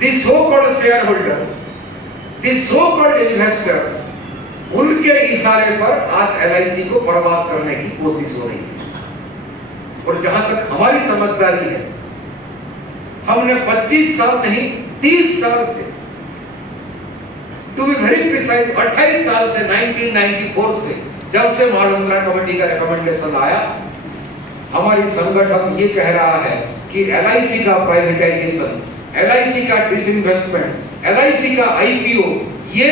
the so-called shareholders, the so-called investors, उनके इशारे पर आज एलआईसी को बर्बाद करने की कोशिश हो रही है। और जहां तक हमारी समझदारी है, हमने 25 साल नहीं 30 साल से, टू बी वेरी प्रिसाइज 28 साल से, 1994 से, जब से महालंद्रा कमेटी का रिकमेंडेशन आया, हमारी संगठन ये कह रहा है कि एलआईसी का प्राइवेटाइजेशन, एलआईसी का डिसइन्वेस्टमेंट, एलआईसी का आईपीओ, ये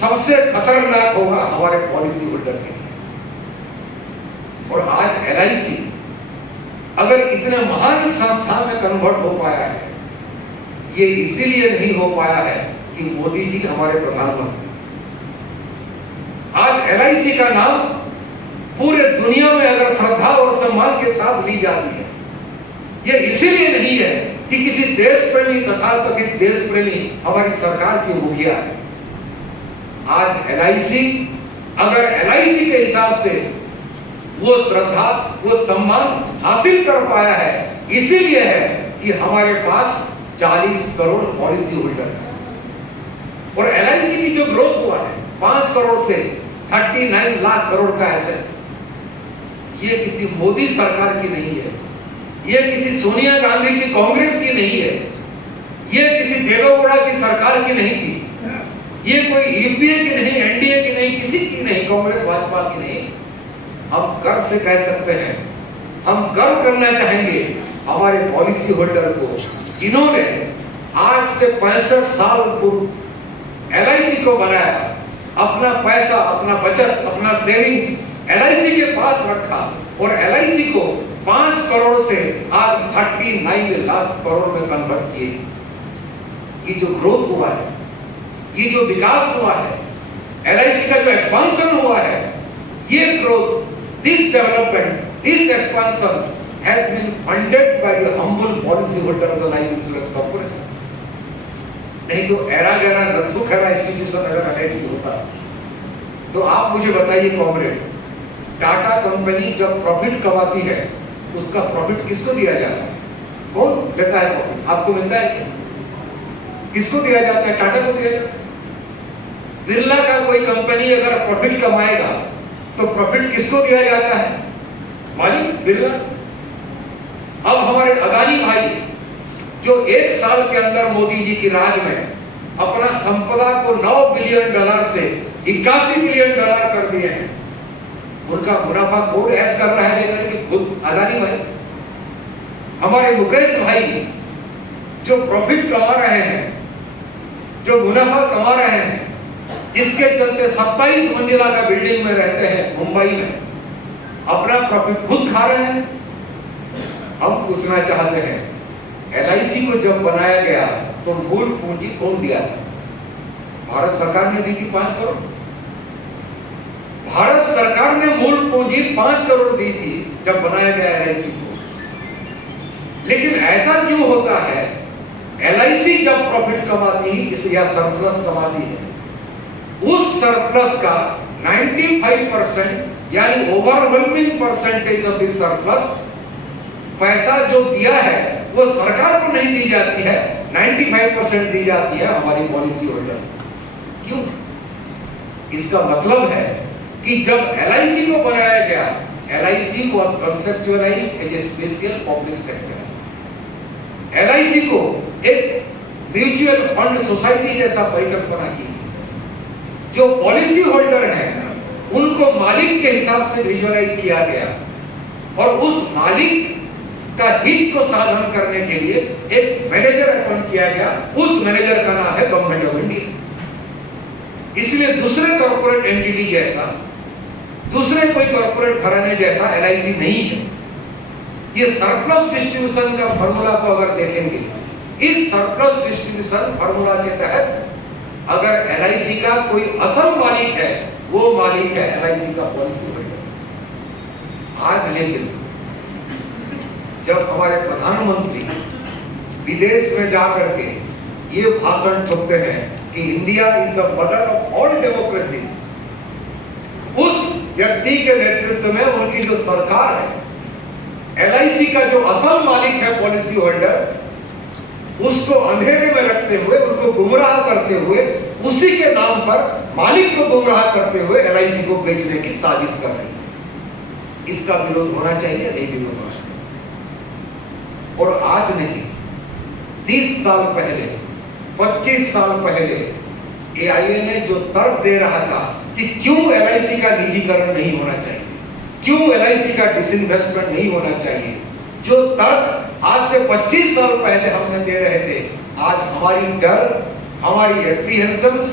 सबसे खतरनाक होगा हमारे पॉलिसी होल्डर के लिए। और आज एलआईसी अगर इतने महान संस्था में कन्वर्ट हो पाया है, ये इसीलिए नहीं हो पाया है कि मोदी जी हमारे प्रधानमंत्री। आज एलआईसी का नाम पूरे दुनिया में अगर श्रद्धा और सम्मान के साथ ली जाती है, ये इसीलिए नहीं है कि किसी देश प्रेमी तथाकथित देश प्रेमी हमारी सरकार की मुखिया है। आज एलआईसी अगर एलआईसी के हिसाब से वो श्रद्धा, वो सम्मान हासिल कर पाया है, इसीलिए है कि हमारे पास 40 करोड़ पॉलिसी होल्डर है। और एलआईसी की जो ग्रोथ हुआ है 5 करोड़ से 39 लाख करोड़ का एसेट, ये किसी मोदी सरकार की नहीं है, ये किसी सोनिया गांधी की कांग्रेस की नहीं है, ये किसी देवेगौड़ा की सरकार की नहीं थी, ये कोई यूपीए की नहीं, एनडीए की नहीं, किसी की नहीं, कांग्रेस भाजपा की नहीं। हम गर्व से कह सकते हैं, हम गर्व करना चाहेंगे हमारे पॉलिसी होल्डर को, जिन्होंने आज से 65 साल पूर्व एलआईसी को बनाया, अपना पैसा, अपना बचत, अपना सेविंग्स एलआईसी के पास रखा और एलआईसी को 5 करोड़ से आज 39 लाख करोड़ में कन्वर्ट किए। ये जो ग्रोथ हुआ है, ये जो विकास हुआ है, एलआईसी का जो एक्सपांशन हुआ है, ये growth, this development, this expansion has been funded by the humble policy holder of the Life Insurance Corporation. नहीं तो एरा गैरा रद्दू खैरा इंस्टीट्यूशन अगर एलआईसी होता तो आप मुझे बताइए कॉमरेड, टाटा कंपनी जब प्रॉफिट कमाती है, उसका प्रॉफिट किसको दिया जाता है? कौन देता है प्रॉफिट? आपको मिलता है? किसको दिया जाता है? टाटा को दिया जाता है। बिरला का कोई कंपनी अगर प्रॉफिट कमाएगा तो प्रॉफिट किसको दिया जाता है? मालिक बिरला। अब हमारे अदानी भाई जो 1 साल के अंदर मोदी जी की राज में अपना संपदा को $9 बिलियन से $81 बिलियन कर दिए हैं, उनका मुनाफा कोड ऐस कर रहा है लेकर के खुद अदानी भाई। हमारे मुकेश भाई जो प्रॉफिट कमा रहे हैं, जो मुनाफा कमा रहे हैं, जिसके चलते 27 मंजिला का बिल्डिंग में रहते हैं मुंबई में, अपना प्रॉफिट खुद खा रहे हैं। हम पूछना चाहते हैं, एलआईसी को जब बनाया गया तो मूल पूंजी कौन दिया था? भारत सरकार ने दी थी 5 करोड़। भारत सरकार ने मूल पूंजी 5 करोड़ दी थी जब बनाया गया एलआईसी को। लेकिन ऐसा क्यों होता है, एलआईसी जब प्रॉफिट कमाती है या सरप्लस कमाती है, उस सरप्लस का 95% यानी overwhelming percentage of the surplus पैसा जो दिया है वो सरकार को नहीं दी जाती है, 95% दी जाती है हमारी पॉलिसी होल्डर। क्यों? इसका मतलब है कि जब एलआईसी को बनाया गया, LIC was conceptualised as a special public sector. LIC को एक म्यूचुअल फंड सोसाइटी जैसा परिकल्पना की। जो पॉलिसी होल्डर हैं उनको मालिक के हिसाब से विजुअलाइज किया गया और उस मालिक का हित को साधन करने के लिए एक मैनेजर अपॉइंट किया गया। उस मैनेजर का नाम है गवर्नमेंट ऑफ इंडिया। इसलिए दूसरे कॉर्पोरेट एंटिटी जैसा, दूसरे कोई कॉर्पोरेट घराने जैसा एलआईसी नहीं है। ये सरप्लस डिस्ट्रीब्यूशन का फॉर्मूला को अगर देखेंगे, इस सरप्लस डिस्ट्रीब्यूशन फॉर्मूला के तहत अगर एलआईसी का कोई असल मालिक है, वो मालिक है एलआईसी का पॉलिसी होल्डर। आज लेकिन जब हमारे प्रधानमंत्री विदेश में जाकर के ये भाषण ठोकते हैं कि India is the mother of all democracy, उस व्यक्ति के नेतृत्व में उनकी जो सरकार है, एलआईसी का जो असल मालिक है पॉलिसी होल्डर, उसको अंधेरे में रखते हुए, उनको गुमराह करते हुए, उसी के नाम पर मालिक को गुमराह करते हुए एलआईसी को बेचने की साजिश कर रही है। इसका विरोध होना चाहिए, नहीं विरोध होना चाहिए। और आज नहीं, 30 साल पहले, 25 साल पहले एआईए ने जो तर्क दे रहा था कि क्यों एलआईसी का निजीकरण नहीं होना चाहिए, क्यों एलआईसी का डिसइन्वेस्टमेंट नहीं होना चाहिए, जो तर्क आज से 25 साल पहले हमने दे रहे थे, आज हमारी डर, हमारी apprehensions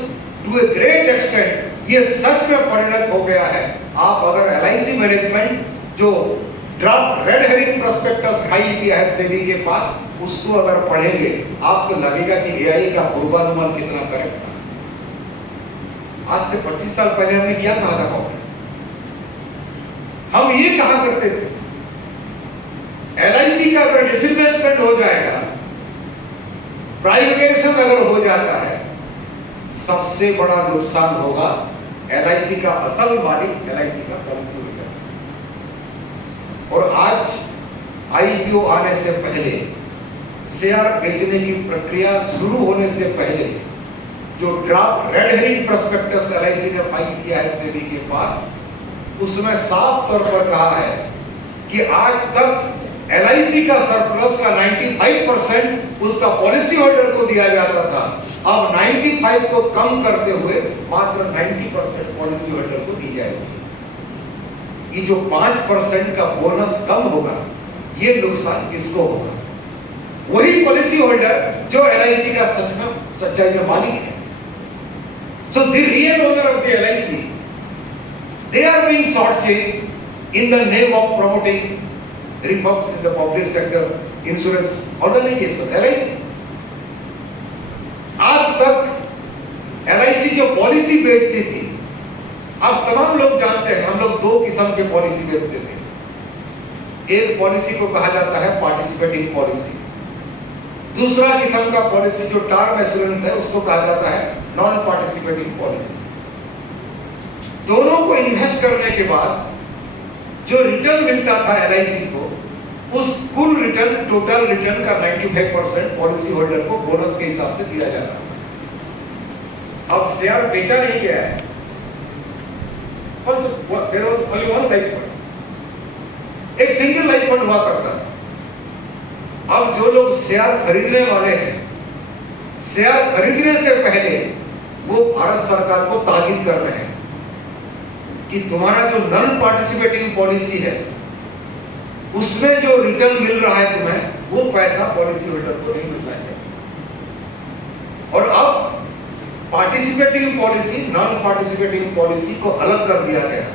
to a great extent ये सच में परिणत हो गया है। आप अगर एलआईसी मैनेजमेंट जो draft red herring prospectus file किया है सेबी के पास, उसको अगर पढ़ेंगे आपको लगेगा कि एआईए का पूर्वानुमान कितना करेक्ट था। आज से 25 साल पहले हमने क्या कहा था? हम ये कहा करते थे एलआईसी का अगर डिसइन्वेस्टमेंट हो जाएगा, प्राइवेटाइजेशन अगर हो जाता है, सबसे बड़ा नुकसान होगा एलआईसी का असल मालिक एलआईसी का पॉलिसी होल्डर। और आज आईपीओ आने से पहले, शेयर बेचने की प्रक्रिया शुरू होने से पहले जो draft red herring prospectus LIC ने फाइल किया है सेबी के पास, उसमें साफ तौर पर कहा है कि आज तक एलआईसी का सरप्लस का 95% उसका पॉलिसी होल्डर को दिया जाता था। अब 95 को कम करते हुए मात्र 90% पॉलिसी होल्डर को दी जाएगी। ये जो 5% का बोनस कम होगा, ये नुकसान किसको होगा? वही पॉलिसी होल्डर जो एलआईसी का सच्चाई में मालिक है। So the real owner of the LIC, they are being shortchanged in the name of promoting reforms in the public sector insurance organization LIC। आज तक एलआईसी जो पॉलिसी बेचती थी, अब तमाम लोग जानते हैं, हम लोग 2 किस्म के पॉलिसी बेचते थे। एक पॉलिसी को कहा जाता है पार्टिसिपेटिंग पॉलिसी, दूसरा किस्म का पॉलिसी जो टर्म एश्योरेंस है उसको कहा जाता है नॉन पार्टिसिपेटिंग पॉलिसी। दोनों को इन्वेस्ट करने के बाद जो रिटर्न मिलता था एलआईसी को, उस कुल रिटर्न, टोटल रिटर्न का 95% पॉलिसी होल्डर को बोनस के हिसाब से दिया जाता है। अब शेयर बेचा नहीं गया है, there was only one life fund, एक सिंगल लाइफ फंड हुआ करता था। अब जो लोग शेयर खरीदने वाले हैं, शेयर खरीदने से पहले वो भारत सरकार को ताकीद कर रहे हैं कि तुम्हारा जो नॉन पार्टिसिपेटिंग पॉलिसी है उसमें जो रिटर्न मिल रहा है तुम्हें, वो पैसा पॉलिसी होल्डर को नहीं मिलना चाहिए। और अब participating policy, non participating policy को अलग कर दिया गया,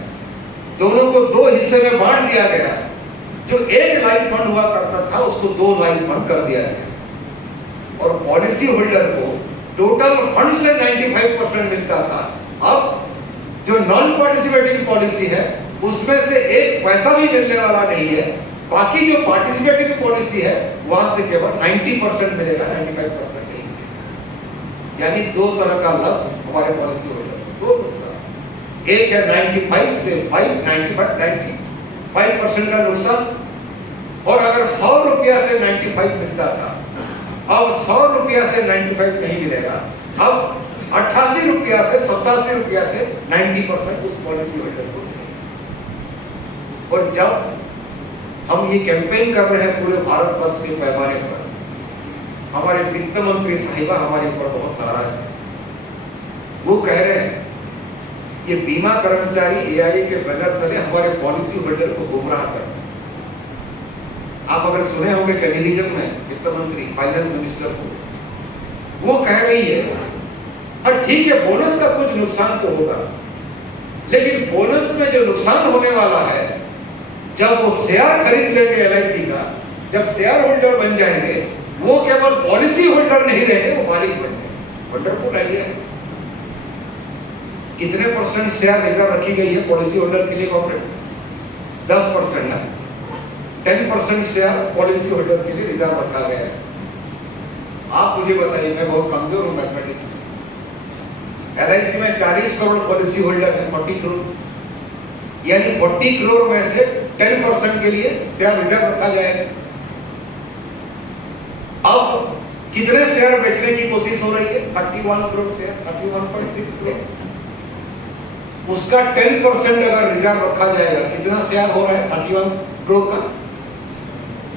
दोनों को 2 हिस्से में बांट दिया गया। जो एक लाइफ फंड हुआ करता था उसको 2 लाइफ फंड कर दिया गया और पॉलिसी होल्डर को टोटल फंड से 95% मिलता था। अब जो नॉन पार्टिसिपेटिंग पॉलिसी है उसमें से एक पैसा भी मिलने वाला नहीं है, बाकी जो पार्टिसिपेटिंग पॉलिसी है वहां से केवल 90% मिलेगा, 95% नहीं मिलेगा। यानी 2 तरह का लॉस हमारे पॉलिसी होल्डर, 2 नुकसान। एक है 95 से 95% का नुकसान। और अगर 100 रुपया से 95 मिलता था, अब 100 रुपया से 95 नहीं मिलेगा, अब 88 रुपया से 87 रुपया से 90% उस पॉलिसी होल्डर को मिलेगा। और जब हम ये कैंपेन कर रहे हैं पूरे भारतवर्ष के पैमाने पर, हमारे वित्त मंत्री साहिबा हमारे ऊपर बहुत नाराज है। वो कह रहे हैं ये बीमा कर्मचारी एआईए के बैनर तले हमारे पॉलिसी होल्डर को गुमराह कर। आप अगर सुने होंगे टेलीविजन में वित्त मंत्री, फाइनेंस मिनिस्टर को, वो कह रही है और ठीक है बोनस का कुछ नुकसान तो होगा, लेकिन बोनस में जो नुकसान होने वाला है जब वो शेयर खरीद लेंगे एलआईसी का, जब शेयर होल्डर बन जाएंगे, वो केवल पॉलिसी होल्डर नहीं रहेंगे, वो मालिक बन जाएंगे। होल्डर को रहेंगे कितने % शेयर रिजर्व रखी गई है पॉलिसी होल्डर के लिए कॉर्पोरेट? 10% है। 10% शेयर पॉलिसी होल्डर के लिए रिजर्व रखा गया है। आप मुझे बताइए, मैं बहुत कमजोर हूं मैथमेटिक्स में। एलआईसी में 40 करोड़ पॉलिसी होल्डर है, 40 करोड़, यानी 40 करोड़ में से 10% के लिए शेयर रिजर्व रखा जाएगा। अब कितने शेयर बेचने की कोशिश हो रही है? 31 करोड़ शेयर, 31.6 करोड़। उसका 10% अगर रिजर्व रखा जाएगा, कितना शेयर हो रहा है 31 करोड़ का?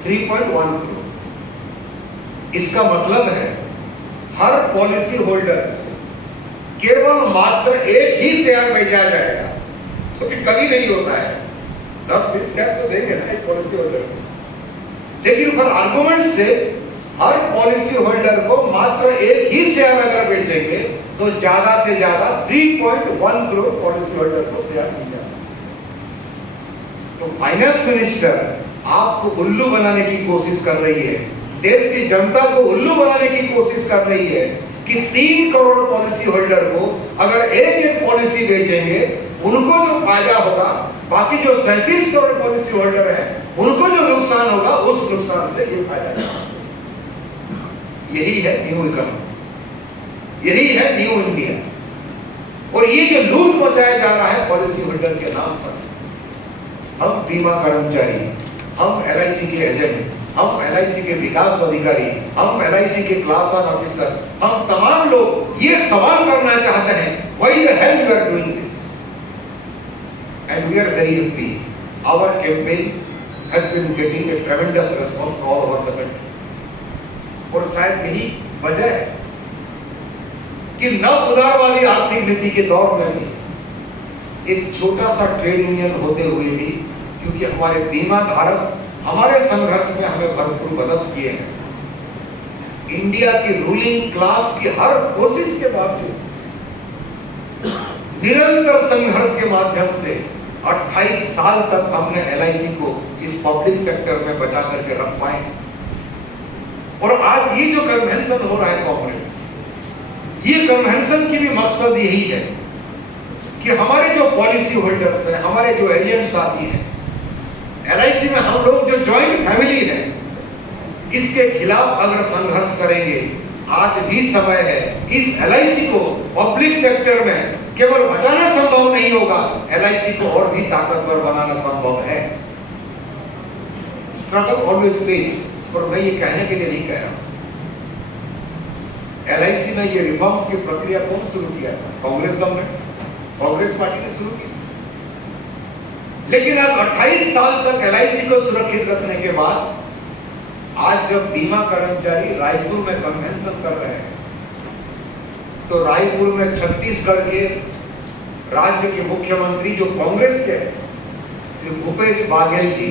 3.1 करोड़। इसका मतलब है हर पॉलिसी होल्डर केवल मात्र एक ही शेयर बेचा जाएगा, क्योंकि कभी नहीं होता है। 10-20 शेयर तो देंगे ना एक पॉलिसी होल्डर को, लेकिन पर आर्गुमेंट से हर पॉलिसी होल्डर को मात्र एक ही शेयर अगर बेचेंगे तो ज्यादा से ज्यादा 3.1 करोड़ पॉलिसी होल्डर को शेयर मिल जाएगा। तो फाइनेंस मिनिस्टर आपको उल्लू बनाने की कोशिश कर रही है, देश की जनता को उल्लू बनाने की कोशिश कर रही है कि 3 करोड़ पॉलिसी होल्डर को अगर एक पॉलिसी बेचेंगे उनको जो फायदा होगा, बाकी जो 37 करोड़ पॉलिसी होल्डर है उनको जो नुकसान होगा, उस नुकसान से ये फायदा है। यही है न्यू इकोनॉमी, यही है न्यू इंडिया। और ये जो लूट मचाया जा रहा है पॉलिसी होल्डर के नाम पर, हम बीमा कर्मचारी, हम LIC के एजेंट, हम LIC के विकास अधिकारी, हम LIC के क्लास 1 ऑफिसर, हम तमाम लोग ये सवाल करना चाहते हैं, why the hell you are doing this? And we are very happy. Our campaign has been getting a tremendous response all over the country. और शायद यही वजह है कि नव उदारवादी आर्थिक नीति के दौर में भी एक छोटा सा ट्रेड यूनियन होते हुए भी, क्योंकि हमारे बीमा धारक हमारे संघर्ष में हमें भरपूर मदद किए हैं, इंडिया की रूलिंग क्लास की हर कोशिश के बावजूद, निरंतर संघर्ष के माध्यम से 28 साल तक हमने LIC को इस पब्लिक सेक्टर में बचा करके रख पाए। और आज ये जो कन्वेंशन हो रहा है कांग्रेस, ये कन्वेंशन की भी मकसद यही है कि हमारे जो पॉलिसी होल्डर्स हैं, हमारे जो एजेंट साथी हैं, LIC में हम लोग जो जॉइंट फैमिली है, इसके खिलाफ अगर संघर्ष करेंगे, आज भी समय है। इस LIC को पब्लिक सेक्टर में केवल बचाना संभव नहीं होगा, LIC को और भी ताकतवर बनाना संभव है। Struggle always page. और मैं ये कहने के लिए नहीं कह रहा हूं, LIC में ये रिफॉर्म्स की प्रक्रिया कौन शुरू किया था? कांग्रेस गवर्नमेंट, कांग्रेस पार्टी ने शुरू की। लेकिन अब 28 साल तक LIC को सुरक्षित रखने के बाद आज जब बीमा कर्मचारी रायपुर में कन्वेंशन कर रहे हैं, तो रायपुर में छत्तीसगढ़ के राज्य के मुख्यमंत्री जो कांग्रेस के श्री भूपेश बाघेल जी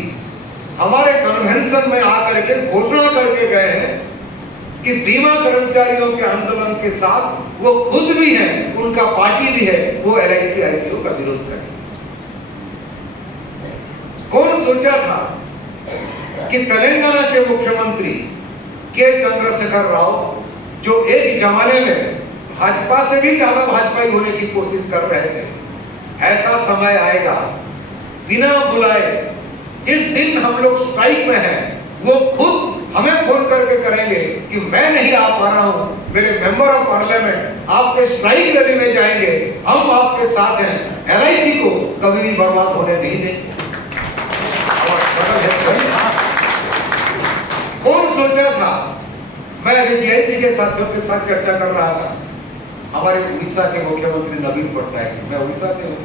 हमारे कन्वेंशन में आकर के घोषणा करके गए हैं कि बीमा कर्मचारियों के आंदोलन के साथ वो खुद भी हैं, उनका पार्टी भी है, वो LIC IPO का विरोध करें। कौन सोचा था कि तेलंगाना के मुख्यमंत्री के चंद्रशेखर राव, जो एक जमाने में भाजपा से भी ज्यादा भाजपाई होने की कोशिश कर रहे थे, ऐसा समय आएगा बिना बुलाए, जिस दिन हम लोग स्ट्राइक में हैं, वो खुद हमें फोन करके करेंगे कि मैं नहीं आ पा रहा हूं, मेरे मेंबर ऑफ पार्लियामेंट आपके स्ट्राइक रैली में जाएंगे, हम आपके साथ हैं, LIC को कभी भी बर्बाद होने नहीं देंगे। कौन सोचा था? मैं अभी GIC के साथियों के साथ चर्चा कर रहा था, हमारे उड़ीसा के मुख्यमंत्री नवीन पटनायक, मैं उड़ीसा से हूँ,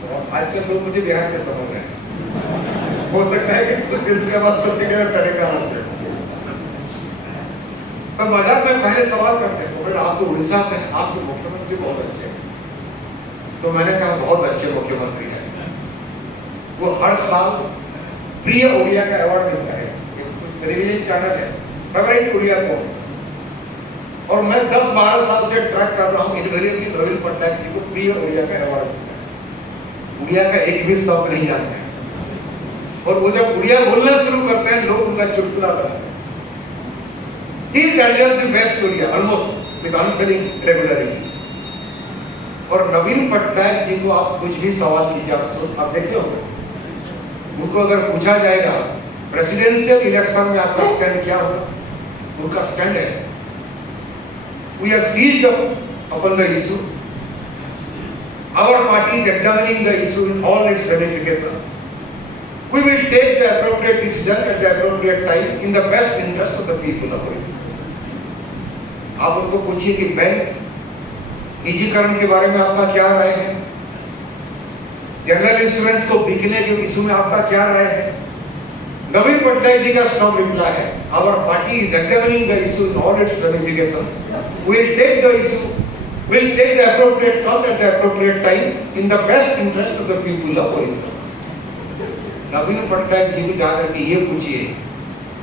तो आजकल लोग मुझे बिहार से समझ रहे हैं, हो सकता है कि कुछ दिन के बाद सोचेंगे तेलंगाना से। तो मजाक में पहले सवाल करते हैं, तो आप तो उड़ीसा से, आपके मुख्यमंत्री बहुत अच्छे हैं। तो मैंने कहा बहुत अच्छे मुख्यमंत्री हैं, वो हर साल प्रिय उड़िया का अवार्ड मिलता है, टेलीविजन चैनल है, फेवरेट उड़िया को, और मैं 10-12 साल से ट्रैक कर रहा हूँ इनवेरिएबली नवीन पटनायक जी को प्रिय उड़िया का अवार्ड मिलता है। उड़िया का एक भी शब्द नहीं जानते हैं, और वो जब उड़िया बोलना शुरू करते हैं लोग उनका चुटकुला बनाते हैं। He is the best Udiya, almost with unfailing regularity. और नवीन पटनायक जी को आप कुछ भी सवाल कीजिए, आप देखिए होंगे, उनको अगर पूछा जाएगा प्रेसिडेंशियल इलेक्शन में आपका स्टैंड क्या होगा, उनका स्टैंड है we are seized upon the issue. Our party is examining the issue in all its ramifications. We will take the appropriate decision at the appropriate time in the best interest of the people of Orissa. आप उनको पूछिए कि bank निजीकरण के बारे में आपका क्या राय है, जनरल इंश्योरेंस को बिकने के इशू में आपका क्या राय है। नवीन पटनायक जी का स्ट्रॉन्ग रिप्लाई है, our party is examining the issue in all its ramifications, we will take the issue, we will take the appropriate call at the appropriate time in the best interest of the people of Odisha. Naveen Patnaik ji को जाकर के ये पूछिए,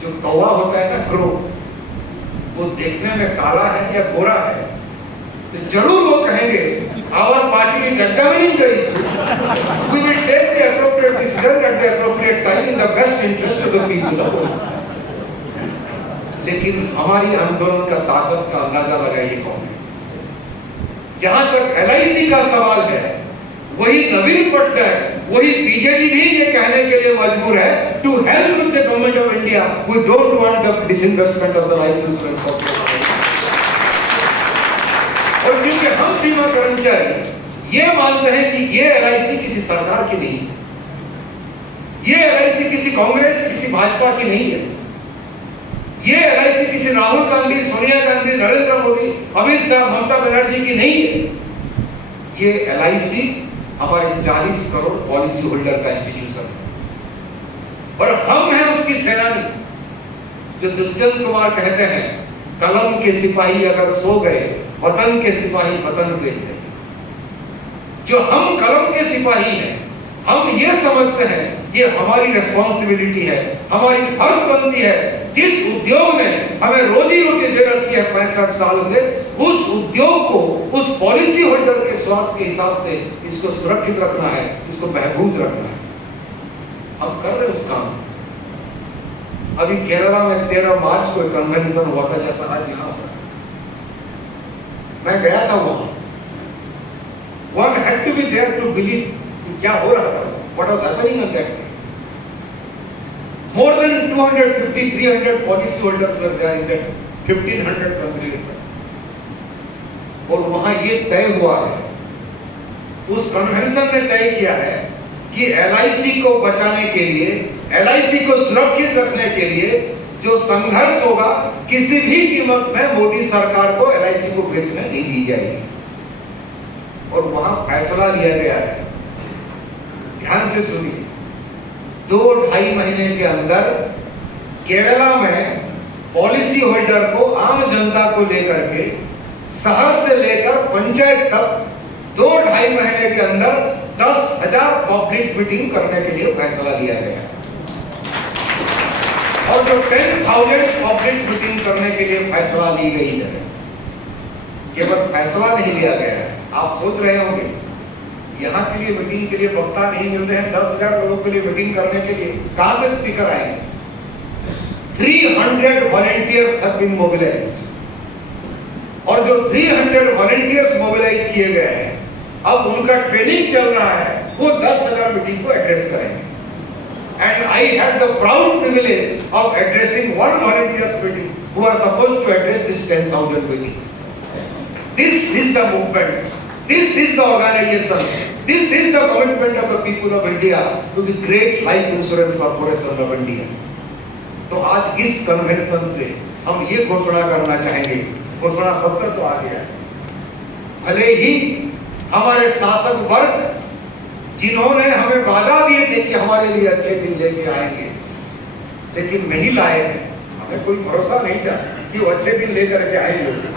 जो कौवा होता है ना, क्रो, वो देखने में काला है या गोरा है, तो जरूर वो कहेंगे our party is examining the issue, we will take the appropriate decision at the appropriate time in the best interest of the people of Odisha. लेकिन हमारी आंदोलन का ताकत का अंदाजा लगाइए कौन है। जहां तक LIC का सवाल है, वही नवीन पटनायक, वही बीजेडी भी ये कहने के लिए मजबूर है, to help with the government of India, we don't want the disinvestment of the life insurance of. और क्योंकि हम बीमा कर्मचारी ये मानते हैं कि ये LIC किसी सरकार की नहीं है, ये LIC किसी कांग्रेस, किसी भाजपा की नहीं है, ये LIC किसी राहुल गांधी, सोनिया गांधी, नरेंद्र मोदी, अमित शाह, ममता बनर्जी की नहीं है। ये LIC हमारे 40 करोड़ पॉलिसी होल्डर का इंस्टीट्यूशन है और हम हैं उसकी सेनानी। जो दुष्यंत कुमार कहते हैं, कलम के सिपाही अगर सो गए, वतन के सिपाही वतन बेच देंगे। जो हम कलम के सिपाही हैं, हम ये समझते हैं ये हमारी रिस्पॉन्सिबिलिटी है, हमारी फर्ज बनती है। जिस उद्योग ने हमें रोजी रोटी दे रखी है 65 साल से, उस उद्योग को, उस पॉलिसी होल्डर के स्वार्थ के हिसाब से इसको सुरक्षित रखना है, इसको महफूज रखना है। हम कर रहे हैं उस काम। अभी केरला में 13 मार्च को कन्वेंशन हुआ था, जैसा आज यहाँ हुआ, मैं गया था वहां। One had to be there to believe क्या हो रहा था, what was happening on that day. More than 250-300 policy holders were there in that 1500 congregation. और वहां ये तय हुआ है, उस कन्वेंशन ने तय किया है कि LIC को बचाने के लिए, LIC को सुरक्षित रखने के लिए जो संघर्ष होगा, किसी भी कीमत में मोदी सरकार को LIC को बेचने नहीं दी जाएगी। और वहां फैसला लिया गया है, ध्यान से सुनिए, 2-2.5 महीने के अंदर केरला में पॉलिसी होल्डर को, आम जनता को लेकर के, शहर से लेकर पंचायत तक 2-2.5 महीने के अंदर 10,000 पब्लिक मीटिंग करने के लिए फैसला लिया गया। और जो 10,000 पब्लिक मीटिंग करने के लिए फैसला ली गई है, केवल फैसला नहीं लिया गया है। आप सोच रहे होंगे यहाँ के लिए मीटिंग के लिए वक्ता नहीं मिल रहे हैं, 10,000 लोगों के लिए मीटिंग करने के लिए कहां से स्पीकर आएंगे। 300 वॉलंटियर्स हैव बीन मोबिलाइज्ड, और जो 300 वॉलंटियर्स मोबिलाइज किए गए हैं, अब उनका ट्रेनिंग चल रहा है, वो 10,000 मीटिंग को एड्रेस करेंगे। And I had the proud privilege of addressing one volunteers meeting who are supposed to address this 10,000 meetings. This is the movement. This is the organization. This is the commitment of the people of India to the great life insurance corporation of India. तो आज इस convention से हम ये घोषणा करना चाहेंगे, घोषणा पत्र तो आ गया, भले ही हमारे शासक वर्ग जिन्होंने हमें वादा दिए थे कि हमारे लिए अच्छे दिन लेके आएंगे, लेकिन नहीं लाए, हमें कोई भरोसा नहीं था कि वो अच्छे दिन लेकर के आएंगे।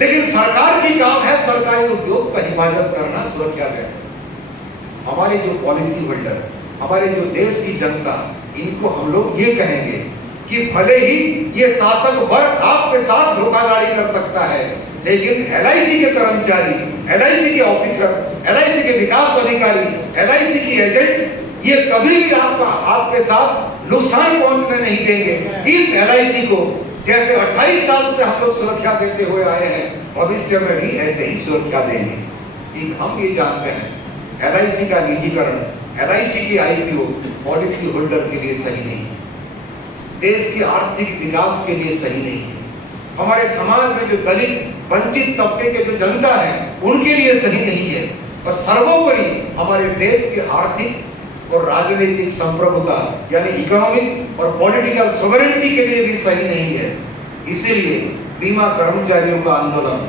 लेकिन सरकार की काम है सरकारी उद्योग का हिफाजत करना, सुरक्षा देना। हमारे जो पॉलिसी होल्डर, हमारे जो देश की जनता, इनको हम लोग ये कहेंगे कि भले ही ये शासक वर्ग आपके साथ धोखाधड़ी कर सकता है, लेकिन LIC के कर्मचारी, LIC के ऑफिसर, LIC के विकास अधिकारी, LIC की एजेंट, ये कभी भी आपके साथ नुकसान पहुंचने नहीं देंगे। इस LIC को जैसे 28 साल से हम लोग सुरक्षा देते हुए आए हैं, भविष्य में भी ऐसे ही सुरक्षा देंगे। हम ये जानते हैं LIC का निजीकरण, LIC की IPO पॉलिसी होल्डर के लिए सही नहीं है, देश के आर्थिक विकास के लिए सही नहीं है, हमारे समाज में जो दलित वंचित तबके के जो जनता है उनके लिए सही नहीं है, और सर्वोपरि हमारे देश के आर्थिक और राजनीतिक संप्रभुता यानी इकोनॉमिक और पॉलिटिकल सोवरेनिटी के लिए भी सही नहीं है। इसीलिए बीमा कर्मचारियों का आंदोलन,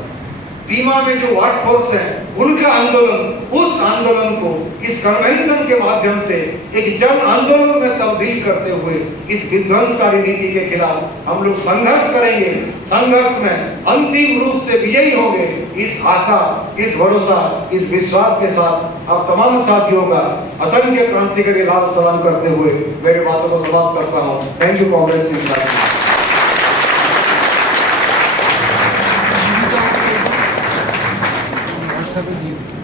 बीमा में जो वर्कफोर्स है उनका आंदोलन, उस आंदोलन को इस कन्वेंशन के माध्यम से एक जन आंदोलन में तब्दील करते हुए इस विध्वंसकारी नीति के खिलाफ हम लोग संघर्ष करेंगे। संघर्ष में अंतिम रूप से विजयी होंगे, इस आशा, इस भरोसा, इस विश्वास के साथ आप तमाम साथियों का असंख्य क्रांतिकारी लाल सलाम करते हुए मेरी बातों को समाप्त करता हूँ। Thank you Comrades. सभी